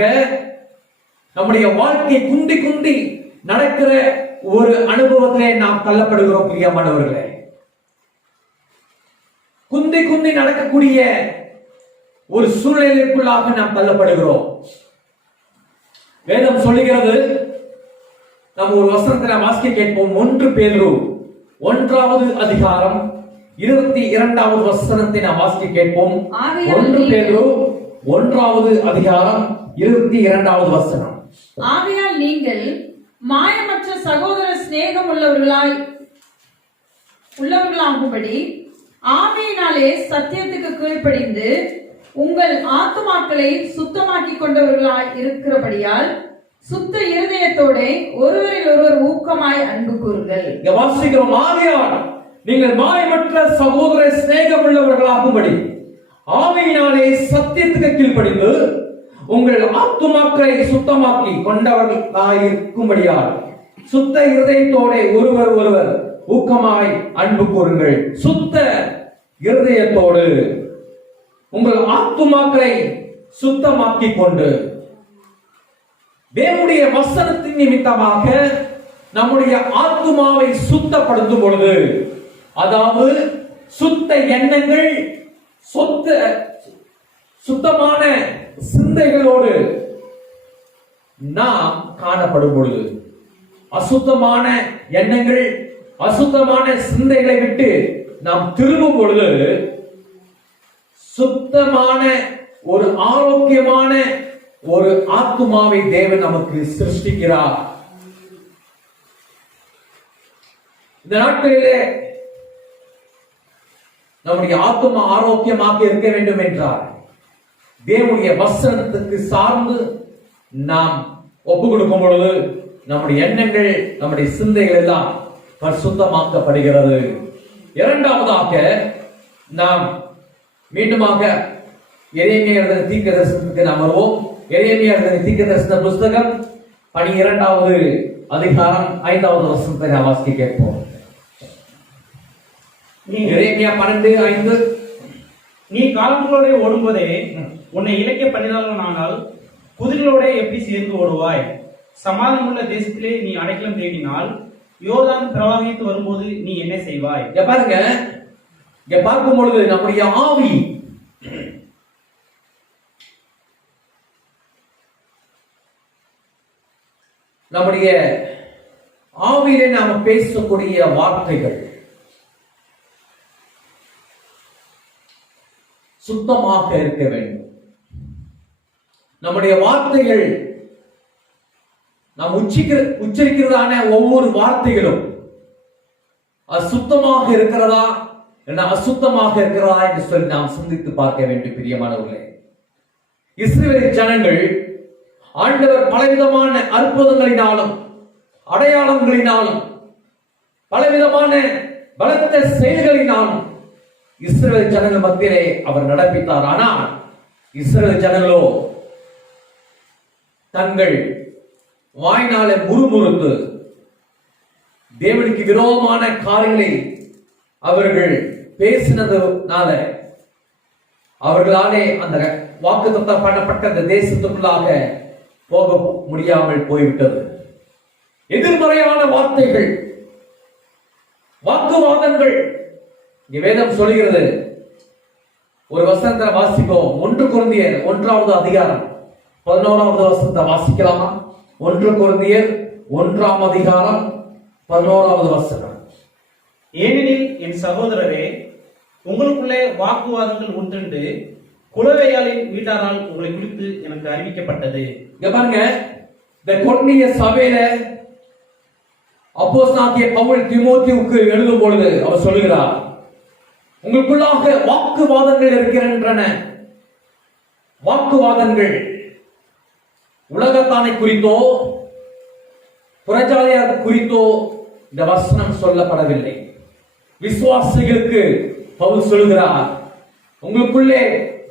நம்முடைய வாழ்க்கை குந்தி குந்தி நடக்கிற ஒரு அனுபவத்திலே நாம் தள்ளப்படுகிறோம். பிரியமானவர்களே, குந்தி குந்தி நடக்கக்கூடிய ஒரு சூழ்நிலைக்குள்ளாக நாம் தள்ளப்படுகிறோம். வேதம் சொல்லுகிறது, நம்ம ஒரு வசனத்தை வாசிக்க கேட்போம். 1 பேதுரு 1வது அதிகாரம் 22வது வசனத்தை நாம் வாசிக்க கேட்போம். 1 பேதுரு 1வது அதிகாரம் 22வது வசனம். ஆகையால் நீங்கள் மாயமற்ற சகோதர சிநேகம் உள்ளவர்களாகும்படி ஆவியினாலே சத்தியத்துக்கு கீழ்ப்படிந்து உங்கள் ஆத்துமாக்களை சுத்தமாக்கி கொண்டவர்களாய் இருக்கிறபடியால் சுத்த இருதயத்தோட ஒருவரில் ஒருவர் ஊக்கமாய் அன்பு கூறுங்கள். வாசிக்கிறோம், ஆகையால் நீங்கள் மாயமற்ற சகோதர சிநேகம் உள்ளவர்களாகும்படி ஆவியினாலே சத்தியத்துக்கு கீழ்ப்படிந்து உங்கள் ஆத்துமாக்களை சுத்தமாக்கி கொண்டவர்களாயிருக்கும்படியால் சுத்த இருதயத்தோட ஒருவர் ஒருவர் ஊக்கமாய் அன்பு கூறுங்கள். சுத்த இருதயத்தோடு உங்கள் ஆத்துமாக்களை சுத்தமாக்கி கொண்டு தேவனுடைய வசனத்தின் நிமித்தமாக நம்முடைய ஆத்துமாவை சுத்தப்படுத்தும் பொழுது, அதாவது சுத்த எண்ணங்கள், சுத்தமான சிந்தைகளோடு நாம் காணப்படும் பொழுது, அசுத்தமான எண்ணங்கள், அசுத்தமான சிந்தைகளை விட்டு நாம் திரும்பும் பொழுது சுத்தமான ஒரு ஆரோக்கியமான ஒரு ஆத்துமாவை தேவன் நமக்கு சிருஷ்டிக்கிறார். இந்த நாட்களிலே நம்முடைய ஆத்துமா ஆரோக்கியமாக இருக்க வேண்டும் என்றால் தேவனுடைய வசனத்துக்கு சார்ந்து நாம் ஒப்பு கொடுக்கும் பொழுது நம்முடைய எண்ணங்கள், நம்முடைய சிந்தைகள் எல்லாம் பரிசுத்தமாக்கப்படுகிறது. இரண்டாவதாக நாம் மீண்டுமாக எரேமியா எழுதின தீர்க்கதரிசனத்துக்கு நாம் வருவோம். எரேமியா எழுதின தீர்க்கதரிசன புஸ்தகம் 12வது அதிகாரம் 5வது வசனத்தை நாம் வாசிக்க கேட்போம். எரேமியா 12:5. நீ காலங்களோட ஓடும்போதே உன்னை இலக்கிய பண்ணினானால் குதிரைகளோட எப்படி சேர்ந்து ஓடுவாய்? சமாதானமுள்ள தேசத்திலே நீ அடைக்கலம் தேடினால் யோர்தான் பிரவாகித்து வரும்போது நீ என்ன செய்வாய்? பாருங்க, இங்க பார்க்கும் பொழுது நம்முடைய ஆவி நம்முடைய ஆவியிலே நாம பேசக்கூடிய வார்த்தைகள் சுத்தமாக இருக்க வேண்டும். நம்முடைய வார்த்தைகள், நாம் உச்சரிக்கிறதான ஒவ்வொரு வார்த்தைகளும் அசுத்தமாக இருக்கிறதா இல்ல அசுத்தமாக இருக்கிறதா என்று சொல்லி நாம் சிந்தித்து பார்க்க வேண்டும். பிரியமானவர்களே, இஸ்ரவேல் ஜனங்கள் ஆண்டவர் பலவிதமான அற்புதங்களினாலும் அடையாளங்களினாலும் பலவிதமான பலத்த செயல்களினாலும் இஸ்ரவேல் ஜனங்கள் மத்தியிலே அவர் நடப்பித்தார். ஆனால் இஸ்ரவேல் ஜனங்களோ தங்கள் வாய்னாலே முறுமுறுத்து தேவனுக்கு விரோதமான காரியங்களை அவர்கள் பேசினதுனால அவர்களாலே அந்த வாக்குத்தத்தம் பண்ணப்பட்ட அந்த தேசத்துக்குள்ளாக போக முடியாமல் போய்விட்டது. எதிர்மறையான வார்த்தைகள், வாக்குவாதங்கள். இங்க வேதம் சொல்கிறது, ஒரு வசனத்தை வாசிப்போம். 1 கொரிந்தியர் 1வது அதிகாரம் 11வது வசனத்தை வாசிக்கலாமா? 1 கொரிந்தியர் 1ஆம் அதிகாரம் 11வது வசனம். ஏனெனில் என் சகோதரரே, உங்களுக்குள்ளே வாக்குவாதங்கள் உண்டு, குலவையாளின் வீட்டாரால் உங்களை குறித்து எனக்கு அறிவிக்கப்பட்டது. இங்க பாருங்க, இந்த கொரிந்திய சபையில அப்போஸ்தலனாகிய பவுல் தீமோத்தேயுவுக்கு எழுதும் பொழுது அவர் சொல்லுகிறார், உங்களுக்குள்ளாக வாக்குவாதங்கள் இருக்கின்றன. வாக்குவாதங்கள் உலகத்தானை குறித்தோ புறஜாதியார் குறித்தோ இந்த வசனம் சொல்லப்படவில்லை. விசுவாசிகளுக்கு பவுல் சொல்லுகிறார், உங்களுக்குள்ளே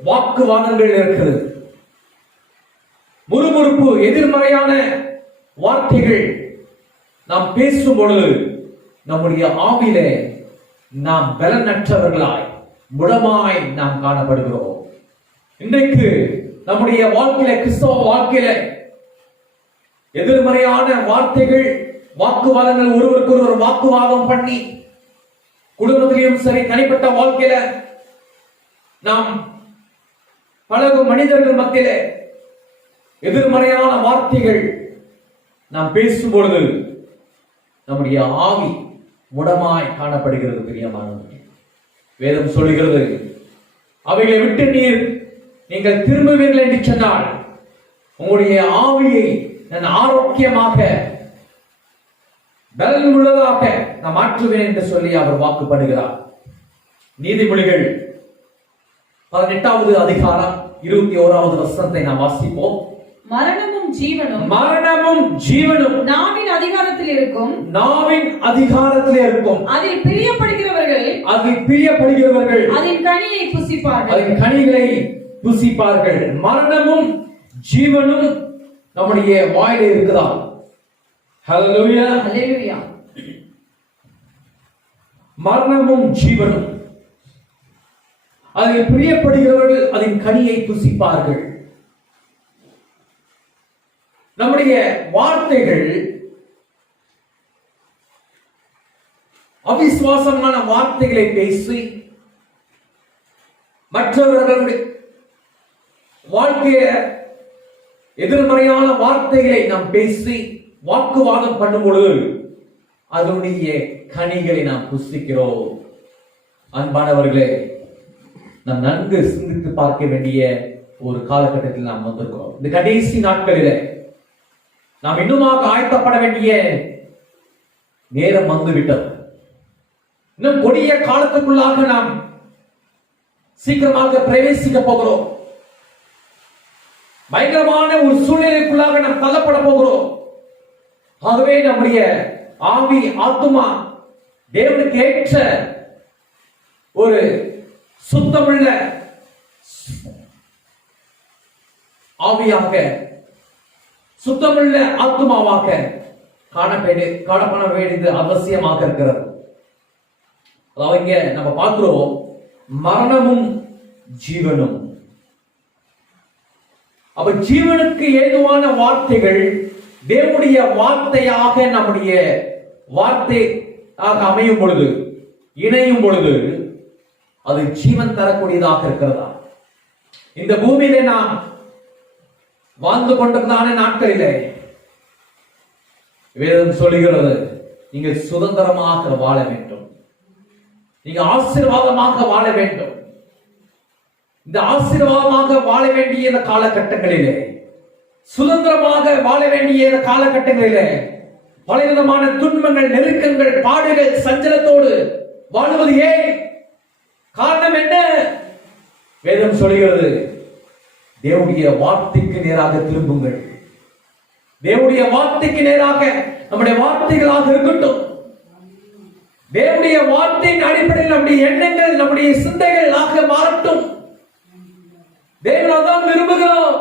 வாக்குவாதங்கள் இருக்கிறது. முறுமுறுப்பு, எதிர்மறையான வார்த்தைகள் நாம் பேசும் பொழுது நம்முடைய ஆவிலே நாம் பலனற்றவர்களாய் முடமாய் நாம் காணப்படுகிறோம். இன்றைக்கு நம்முடைய வாழ்க்கையில, கிறிஸ்தவ வாழ்க்கையில எதிர்மறையான வார்த்தைகள், வாக்குவாதங்கள், ஒருவருக்கு ஒருவர் வாக்குவாதம் பண்ணி, குடும்பத்திலையும் சரி தனிப்பட்ட வாழ்க்கையில நாம் பழகும் மனிதர்கள் மத்தியில எதிர்மறையான வார்த்தைகள் நாம் பேசும் பொழுது நம்முடைய ஆவி முடமாய் காணப்படுகிறது. பிரியமானவர்களே, வேதம் சொல்லுகிறது, அவைகளை விட்டு நீங்கள் திரும்புவீர்கள் என்று சொன்னால் உங்களுடைய ஆவியை நான் ஆரோக்கியமாக பலன் உள்ளதாக நான் மாற்றுவேன் என்று சொல்லி அவர் வாக்குப்படுகிறார். நீதிமொழிகள் 18வது அதிகாரம் 21வது வசனத்தை நாம் வாசிப்போம். மரணமும் ஜீவனும் நாவின் அதிகாரத்தில் இருக்கும். அதில் பிரியப்படுகிறவர்கள் அதன் கனியை புசிப்பார்கள். மரணமும் ஜீவனும் நம்முடைய வாயிலே இருக்குதா? ஹல்லேலூயா, ஹல்லேலூயா. மரணமும் ஜீவனும், அதில் பிரியப்படுகிறவர்கள் அதன் கனியை புசிப்பார்கள். நம்முடைய வார்த்தைகள் அவிசுவாசமான வார்த்தைகளை பேசி மற்றவர்களுடைய வாழ்க்கைய எதிர்மறையான வார்த்தைகளை நாம் பேசி வாக்குவாதம் பண்ணும் பொழுது அதனுடைய கனிகளை நாம் புசிக்கிறோம். அன்பானவர்களே, நாம் நன்கு சிந்தித்து பார்க்க வேண்டிய ஒரு காலகட்டத்தில் நாம் வந்திருக்கிறோம். இந்த கடைசி நாட்களிலே நாம் இன்னுமாக ஆயத்தப்பட வேண்டிய நேரம் வந்துவிட்டது. இன்னும் கொடிய காலத்துக்குள்ளாக நாம் சீக்கிரமாக பிரவேசிக்க போகிறோம். பயங்கரமான ஒரு சூழ்நிலைக்குள்ளாக நாம் தள்ளப்பட போகிறோம். ஆகவே நம்முடைய ஆவி, ஆத்துமா தேவனுக்கு ஏற்ற ஒரு சுத்தமுள்ள ஆவியாக, சுத்தமுள்ள ஆத்துமாவாக காணப்பட வேண்டியது அவசியமாக இருக்கிறது. அதாவது இங்க நம்ம பார்க்கிறோம், மரணமும் ஜீவனும். அப்ப ஜீவனுக்கு ஏதுவான வார்த்தைகள் தேவனுடைய வார்த்தையாக நம்முடைய வார்த்தையாக அமையும் பொழுது, இணையும் பொழுது அது ஜீவன் தரக்கூடியதாக இருக்கிறதா? இந்த பூமியில நாம் வாழ்ந்து கொண்டிருந்தான நாட்களிலே வேதம் சொல்லுகிறது, நீங்கள் சுதந்திரமாக வாழ வேண்டும், நீங்க ஆசீர்வாதமாக வாழ வேண்டும். இந்த ஆசீர்வாதமாக வாழ வேண்டிய இந்த காலகட்டங்களிலே, சுதந்திரமாக வாழ வேண்டிய இந்த காலகட்டங்களிலே பலவிதமான துன்பங்கள், நெருக்கங்கள், பாடுகள், சஞ்சலத்தோடு வாழுவது ஏன்? காரணம் என்ன? வேதம் சொல்கிறது, தேவனுடைய வார்த்தைக்கு நேராக திரும்புங்கள். தேவனுடைய வார்த்தைக்கு நேராக நம்முடைய வார்த்தைகளாக இருக்கட்டும். தேவனுடைய வார்த்தையின் அடிப்படையில் நம்முடைய எண்ணங்கள், நம்முடைய சிந்தைகளாக மாறட்டும். தேவன் அதான் விரும்புகிறோம்.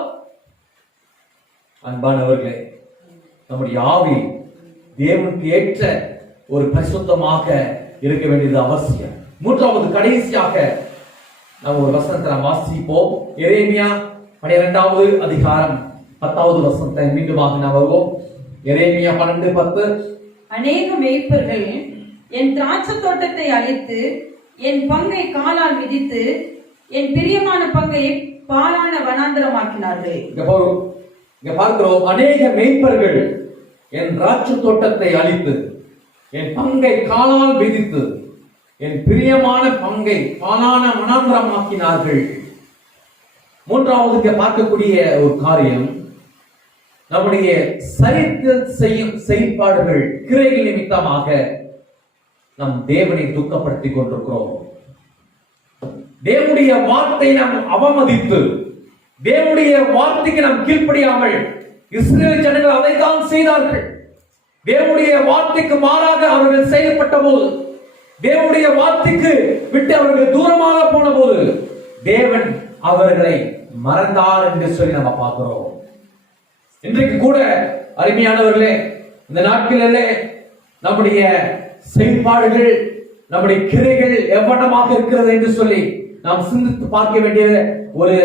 அன்பானவர்களே, நம்முடைய ஆவி தேவனுக்கு ஏற்ற ஒரு பரிசுத்தமாக இருக்க வேண்டியது அவசியம். மூன்றாவது கடைசியாக நாம் ஒரு வசனத்தை நாம் வாசிப்போம். எரேமியா 12வது அதிகாரம் 10வது வசனத்தை மீண்டுமாக நாம் வருவோம். எரேமியா 12:10. அநேக மேய்ப்பர்கள் என் திராட்சை தோட்டத்தை அழித்து என் பங்கை காலால் மிதித்து என் பிரியமான பங்கை பாலான வனாந்தரமாக்கினார்கள். இங்க பார்க்கிறோம், அநேக மேய்ப்பர்கள் என் திராட்சை தோட்டத்தை அழித்து என் பங்கை காலால் மிதித்து என் பிரியமான பங்கை பாலான வனாந்தரமாக்கினார்கள். மூன்றாவது இங்க பார்க்கக்கூடிய ஒரு காரியம், நம்முடைய சரித்திர செய்யும் செயல்பாடுகள் கிரைகள் நிமித்தமாக நம் தேவனை துக்கப்படுத்திக் கொண்டிருக்கிறோம். தேவனுடைய வார்த்தை நாம் அவமதித்து, தேவனுடைய வார்த்தைக்கு நாம் கீழ்ப்படியாமல், இஸ்ரேல் ஜனங்கள் அதைத்தான் செய்தார்கள். தேவனுடைய வார்த்தைக்கு மாறாக அவர்கள் செயல்பட்ட போது, தேவனுடைய வார்த்தைக்கு விட்டு அவர்கள் தூரமாக போன போது தேவன் அவர்களை மறந்தார் என்று சொல்லி நம்ம பார்க்கிறோம். இன்றைக்கு கூட அருமையானவர்களே, இந்த நாட்களிலே நம்முடைய செயல்பாடுகள், நம்முடைய கிரைகள் எவ்வளமாக இருக்கிறது என்று சொல்லி நாம் சிந்தித்து பார்க்க வேண்டிய ஒரு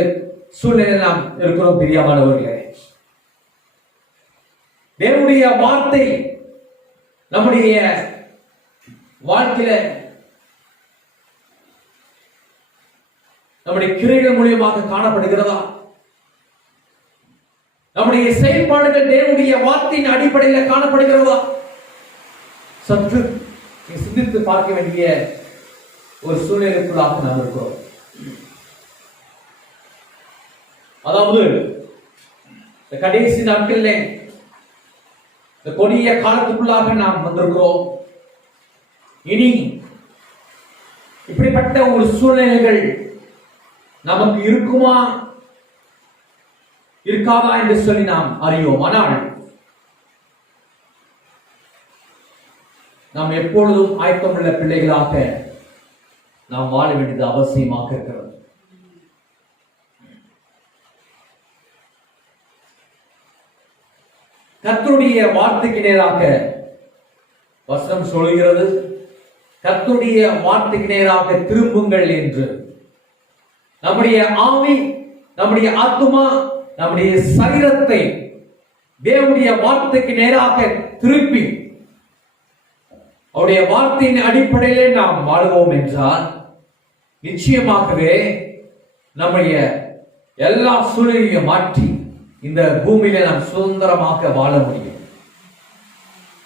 சூழ்நிலை நாம் இருக்கிறோம். பிரியமானவர்களே, தேவனுடைய வார்த்தை நம்முடைய வாழ்க்கையில நம்முடைய கிரைகள் மூலியமாக காணப்படுகிறதா? நம்முடைய செயல்பாடுகள் தேவனுடைய வார்த்தையின் அடிப்படையில் காணப்படுகிறதா? சற்று சிந்தித்து பார்க்க வேண்டிய ஒரு சூழ்நிலைக்குள்ளாக நாம் இருக்கிறோம். அதாவது இந்த கடைசி நாட்களில் இந்த கொடிய காலத்துக்குள்ளாக நாம் வந்திருக்கிறோம். இனி இப்படிப்பட்ட ஒரு சூழ்நிலைகள் நமக்கு இருக்குமா இருக்காதா என்று சொல்லி நாம் அறியோம். ஆனால் நாம் எப்பொழுதும் ஆயத்தமுள்ள பிள்ளைகளாக நாம் வாழ வேண்டியது அவசியமாக இருக்கிறது. கர்த்தருடைய வார்த்தைக்கு நேராக வசனம் சொல்கிறது, கர்த்தருடைய வார்த்தைக்கு நேராக திரும்புங்கள் என்று. நம்முடைய ஆவி, நம்முடைய ஆத்துமா, நம்முடைய சரீரத்தை தேவனுடைய வார்த்தைக்கு நேராக திருப்பி அவருடைய வார்த்தையின் அடிப்படையிலே நாம் வாழுவோம் என்றால் நிச்சயமாகவே நம்முடைய எல்லா சூழ்நிலையும் மாற்றி இந்த பூமியில நாம் சுதந்திரமாக வாழ முடியும்.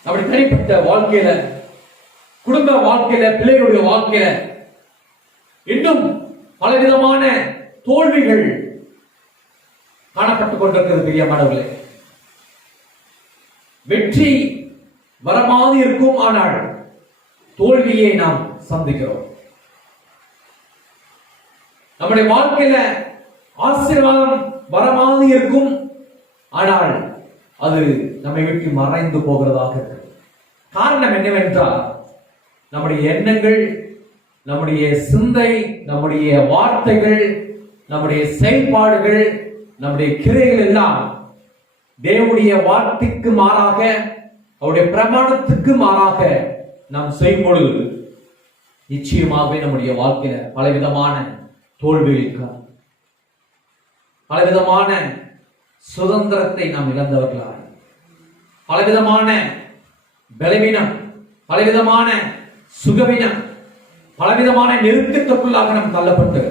அப்படி தனிப்பட்ட வாழ்க்கையில, குடும்ப வாழ்க்கையில, பிள்ளைகளுடைய வாழ்க்கையில இன்னும் பலவிதமான தோல்விகள் காணப்பட்டுக் கொண்டிருக்கிறது. பிரியமானவர்களே, வெற்றி வரமாது இருக்கும், ஆனால் தோல்வியை நாம் சந்திக்கிறோம். நம்முடைய வாழ்க்கையில ஆசீர்வாதம் வரமாது இருக்கும், ஆனால் அது நம்மை விட்டு மறைந்து போகிறதாக இருக்கு. காரணம் என்னவென்றால் நம்முடைய எண்ணங்கள், நம்முடைய சிந்தை, நம்முடைய வார்த்தைகள், நம்முடைய செயல்பாடுகள், நம்முடைய கிரைகள் எல்லாம் தேவனுடைய வார்த்தைக்கு மாறாக, அவருடைய பிரமாணத்துக்கு மாறாக நாம் செய்யும் பொழுது நிச்சயமாகவே நம்முடைய வாழ்க்கையில பலவிதமான தோல்விகள், பலவிதமான சுதந்திரத்தை நாம் இழந்தவர்களாய், பலவிதமான பலவீனம், பலவிதமான சுகவீனம், பலவிதமான நெருக்கத்துக்குள்ளாக நாம் தள்ளப்பட்டு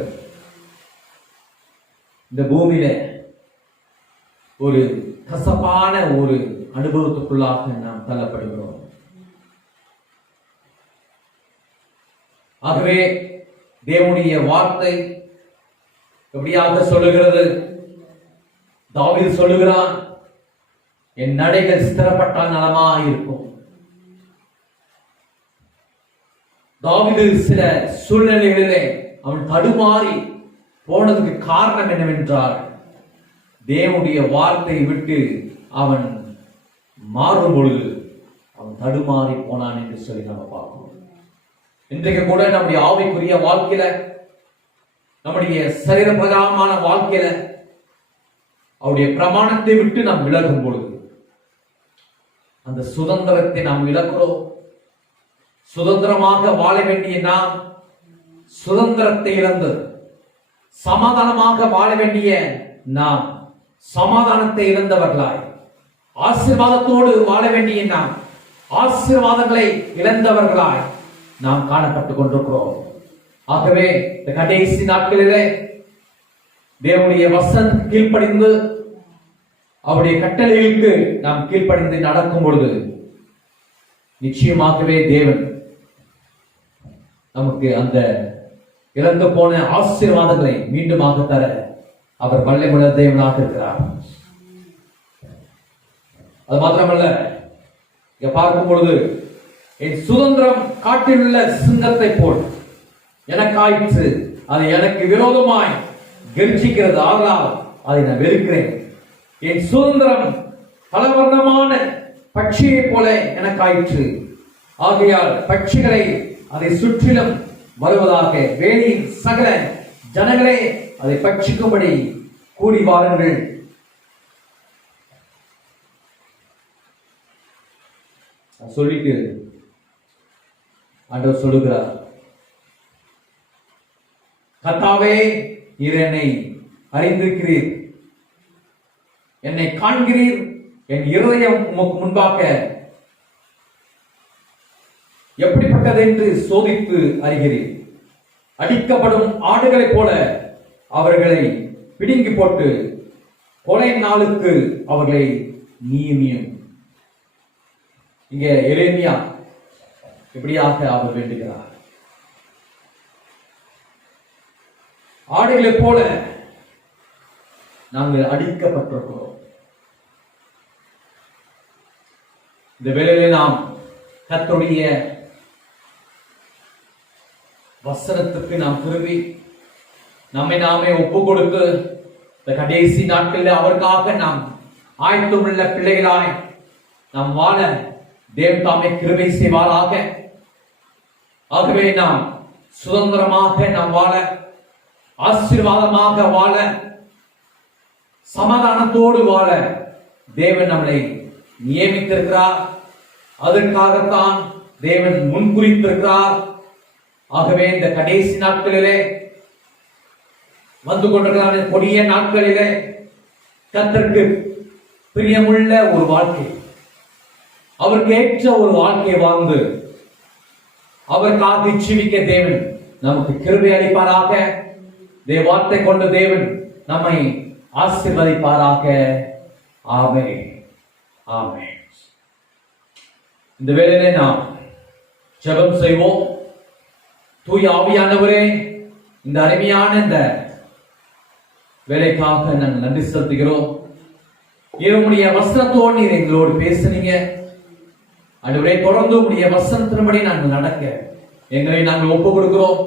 இந்த பூமியில ஒரு கசப்பான ஒரு அனுபவத்துக்குள்ளாக நாம் தள்ளப்படுகிறோம். ஆகவே தேவனுடைய வார்த்தை எப்படியாக சொல்லுகிறது? தாவீது சொல்லுகிறான், என் நடைகள் ஸ்திரப்பட்டால் நலமாக இருக்கும். தாவீது சில சூழ்நிலைகளிலே அவன் தடுமாறி போனதுக்கு காரணம் என்னவென்றால் தேவனுடைய வார்த்தையை விட்டு அவன் மாறும் பொழுது அவன் தடுமாறி போனான் என்று சொல்லி நம்ம பார்க்கிறோம். இன்றைக்கு கூட நம்முடைய ஆவிக்குரிய வாழ்க்கையில, நம்முடைய சரீர பிரகாரமான வாழ்க்கையில அவருடைய பிரமாணத்தை விட்டு நாம் விலகும் பொழுது அந்த சுதந்திரத்தை நாம் இழக்கிறோம். சுதந்திரமாக வாழ வேண்டிய நாம் சுதந்திரத்தை இழந்து சமாதானமாக வாழ வேண்டிய நாம் சமாதானத்தை இழந்தவர்களாய், ஆசீர்வாதத்தோடு வாழ வேண்டிய நாம் ஆசீர்வாதங்களை இழந்தவர்களாய் நாம் காணப்பட்டுக் கொண்டிருக்கிறோம். ஆகவே இந்த கடைசி நாட்களிலே தேவனுடைய வசனம் கீழ்ப்படிந்து அவருடைய கட்டளைகளுக்கு நாம் கீழ்ப்படிந்து நடக்கும் பொழுது நிச்சயமாகவே தேவன் நமக்கு அந்த இழந்து போன ஆசீர்வாதங்களை மீண்டுமாக தர அவர் வல்லமையுள்ள தேவனாக இருக்கிறார். அது மாத்திரமல்ல, இங்க பார்க்கும் பொழுது என் சுதந்திரம் காட்டில் உள்ள சிங்கத்தை போல் எனக்காயிற்று, அது எனக்கு விரோதமாய் கர்ஜிக்கிறது, ஆகலால் அதை நான் வெறுக்கிறேன். என் சுதந்திரம் பலவர்ணமான பட்சியை போல எனக்காயிற்று, ஆகையால் பட்சிகளை அதை சுற்றிலும் வருவதாக வேலியின் சகல ஜனங்களே அதை பட்சிக்கும்படி கூடி வாருங்கள். சொல்லிட்டு ஆண்டவர் சொல்லுகிறார், கர்த்தாவே நீர் என்னை அறிந்திருக்கிறீர், என்னை காண்கிறீர், என் இருதயம் உமக்கு முன்பாக எப்படிப்பட்டது என்று சோதித்து அறிகிறீர். அடிக்கப்படும் ஆடுகளைப் போல அவர்களை பிடுங்கி போட்டு கொலை நாளுக்கு அவர்களை நியமியும். இங்க எரேமியா இப்படியாக அவர் வேண்டுகிறார், ஆடுகளைப் போல நாங்கள் அடிக்கப்பட்டிருக்கிறோம். இந்த வேளையிலே நாம் கர்த்தருடைய வசனத்துக்கு நாம் திரும்பி நம்மை நாமே ஒப்பு கொடுத்து இந்த கடைசி நாட்களில் அவருக்காக நாம் ஆயத்தமுள்ள பிள்ளைகளாய் நாம் வாழ தேவன் தாமே கிருபை செய்வாராக. ஆகவே நாம் சுதந்திரமாக நாம் வாழ, ஆசீர்வாதமாக வாழ, சமாதானத்தோடு வாழ தேவன் நம்மளை நியமித்திருக்கிறார். அதற்காகத்தான் தேவன் முன்குறித்திருக்கிறார். ஆகவே இந்த கடைசி நாட்களிலே வந்து கொண்டிருக்கிற கொடிய நாட்களிலே கர்த்தருக்கு பிரியமுள்ள ஒரு வாழ்க்கை, அவருக்கு ஏற்ற ஒரு வாழ்க்கையை வாழ்ந்து அவருக்காக ஜீவிக்க தேவன் நமக்கு கிருபை அளிப்பாராக. வார்த்தை கொண்ட தேவன் நம்மை ஆசீர்வதிப்பாராக. ஆமென், ஆமென். இந்த வேளையிலே நாம் ஜெபம் செய்வோம். தூய ஆவியானவரே, இந்த அருமையான இந்த வேலைக்காக நாங்கள் நன்றி செலுத்துகிறோம். உம்முடைய வசனத்தோடு நீர் எங்களோடு பேசுனீங்க. ஆண்டவரே, தொடர்ந்து உம்முடைய வசனத்தின்படி நாங்கள் நடக்க எங்களை நாங்கள் ஒப்பு கொடுக்கிறோம்.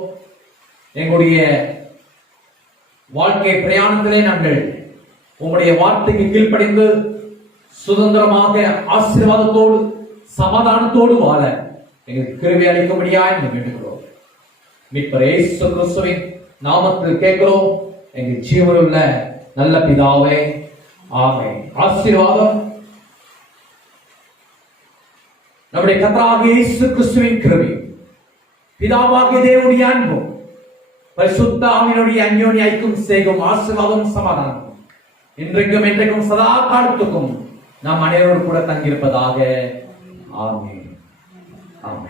எங்களுடைய வாழ்க்கை பிரயாணத்திலே நாங்கள் உம்முடைய வார்த்தைக்கு கீழ்ப்படிந்து சுதந்திரமாக ஆசீர்வாதத்தோடு சமாதானத்தோடு வாழ எங்களுக்கு கிருபை அளிக்கும்படியாய் நாங்கள் வேண்டுகிறோம். மீட்பர் இயேசு கிறிஸ்துவின் நாமத்தில் கேட்கிறோம் எங்கள் ஜீவனுள்ள நல்ல பிதாவே, ஆமென். ஆசீர்வாதம் நம்முடைய கர்த்தராகிய இயேசு கிறிஸ்துவின் கிருபை, பிதாவாகிய தேவனுடைய அன்பும் பரிசுத்த ஆவியினுடைய அந்யோன்ய ஐக்கியம் செய்யும் ஆசீர்வாதம் சமாதானம் இன்றைக்கும் என்றைக்கும் சதா காலத்துக்கும் நாம் அனைவரோடு கூட தங்கியிருப்பதாக. ஆமென், ஆமென்.